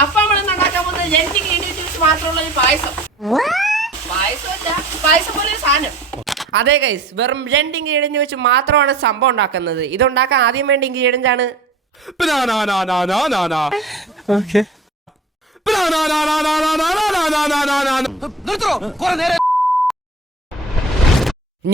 അപ്പൊ നമ്മൾ ഉണ്ടാക്കാൻ പോകുന്നത് 2 ഇൻഗ്രീഡിയൻസ് മാത്രമുള്ള ഒരു പായസം. പായസം പോലെ സാധനം. അതെ ഗൈസ്, വെറും 2 ഇൻഗ്രീഡിയൻസ് വെച്ച് മാത്രമാണ് സംഭവം ഉണ്ടാക്കുന്നത്. ഇതുണ്ടാക്കാൻ ആദ്യം വേണ്ട ഇൻഗ്രീഡിയൻസ് ആണ്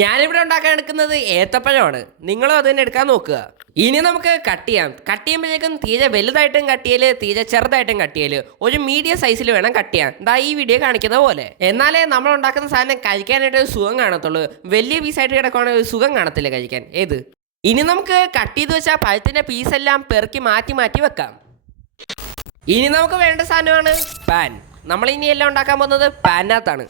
ഞാനിവിടെ ഉണ്ടാക്കാൻ എടുക്കുന്നത് ഏത്തപ്പഴമാണ്. നിങ്ങളും അത് തന്നെ എടുക്കാൻ നോക്കുക. ഇനി നമുക്ക് കട്ട് ചെയ്യാം. കട്ട് ചെയ്യുമ്പോഴേക്കും തീരെ വലുതായിട്ടും കട്ട് ചെയ്യല്, തീരെ ചെറുതായിട്ടും കട്ട് ചെയ്യല്, ഒരു മീഡിയം സൈസിൽ വേണം കട്ട് ചെയ്യാൻ. ദാ ഈ വീഡിയോ കാണിക്കുന്ന പോലെ. എന്നാലേ നമ്മൾ ഉണ്ടാക്കുന്ന സാധനം കഴിക്കാനായിട്ട് ഒരു സുഖം കാണത്തുള്ളൂ. വലിയ പീസായിട്ട് കിടക്കുകയാണെങ്കിൽ ഒരു സുഖം കാണത്തില്ല കഴിക്കാൻ. ഏത് ഇനി നമുക്ക് കട്ട് ചെയ്ത് വെച്ചാൽ പഴത്തിൻ്റെ പീസെല്ലാം പെറുക്കി മാറ്റി മാറ്റി വെക്കാം. ഇനി നമുക്ക് വേണ്ട സാധനമാണ് പാൻ. നമ്മൾ ഇനി എല്ലാം ഉണ്ടാക്കാൻ പോകുന്നത് പാനിനകത്താണ്.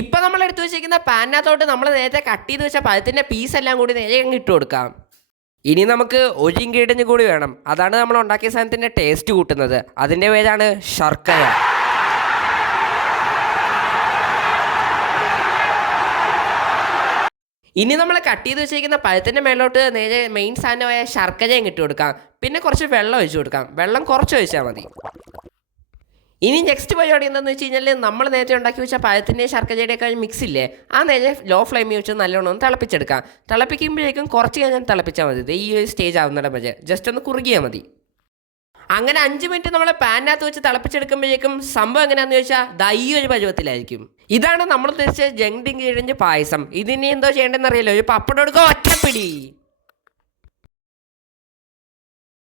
ഇപ്പം നമ്മൾ എടുത്തു വെച്ചിരിക്കുന്ന പാനിനകത്തോട്ട് നമ്മൾ നേരത്തെ കട്ട് ചെയ്ത് വെച്ച പഴത്തിൻ്റെ പീസെല്ലാം കൂടി നേരെ അങ്ങ് ഇട്ട് കൊടുക്കാം. ഇനി നമുക്ക് ഒരു ഇൻഗ്രീഡിയൻറ്റ് കൂടി വേണം. അതാണ് നമ്മൾ ഉണ്ടാക്കിയ സാധനത്തിൻ്റെ ടേസ്റ്റ് കൂട്ടുന്നത്. അതിൻ്റെ പേരാണ് ശർക്കര. ഇനി നമ്മൾ കട്ട് ചെയ്ത് വെച്ചിരിക്കുന്ന പഴത്തിൻ്റെ മേലോട്ട് നേരെ മെയിൻ സാധനമായ ശർക്കരയും ഇട്ട് കൊടുക്കാം. പിന്നെ കുറച്ച് വെള്ളം ഒഴിച്ചു കൊടുക്കാം. വെള്ളം കുറച്ച് ഒഴിച്ചാൽ മതി. ഇനി നെക്സ്റ്റ് പരിപാടി എന്താണെന്ന് വെച്ച് കഴിഞ്ഞാൽ നമ്മൾ നേരത്തെ ഉണ്ടാക്കി വെച്ച പഴത്തിൻ്റെയും ശർക്കരയുടെയൊക്കെ മിക്സ് ഇല്ലേ, ആ നേരെ ലോ ഫ്ലെയിമിൽ വെച്ച് നല്ലോണം തിളപ്പിച്ചെടുക്കാം. തിളപ്പിക്കുമ്പോഴേക്കും കുറച്ച് കഴിഞ്ഞാൽ തിളപ്പിച്ചാൽ മതി. ഈ ഒരു സ്റ്റേജ് ആവുന്നിടം വരെ ജസ്റ്റ് ഒന്ന് കുറുകിയാൽ മതി. അങ്ങനെ 5 മിനിറ്റ് നമ്മൾ പാനിനകത്ത് വെച്ച് തിളപ്പിച്ചെടുക്കുമ്പോഴേക്കും സംഭവം എങ്ങനെയാണെന്ന് ചോദിച്ചാൽ ദാ ഈ ഒരു പരുവത്തിലായിരിക്കും. ഇതാണ് നമ്മൾ ഉദ്ദേശിച്ച 2 ഇൻഗ്രീഡിയൻറ്റ് പായസം. ഇതിനി എന്തോ ചെയ്യേണ്ടതെന്ന് അറിയില്ല. ഒരു പപ്പടം എടുക്കുക, ഒറ്റപ്പിടി.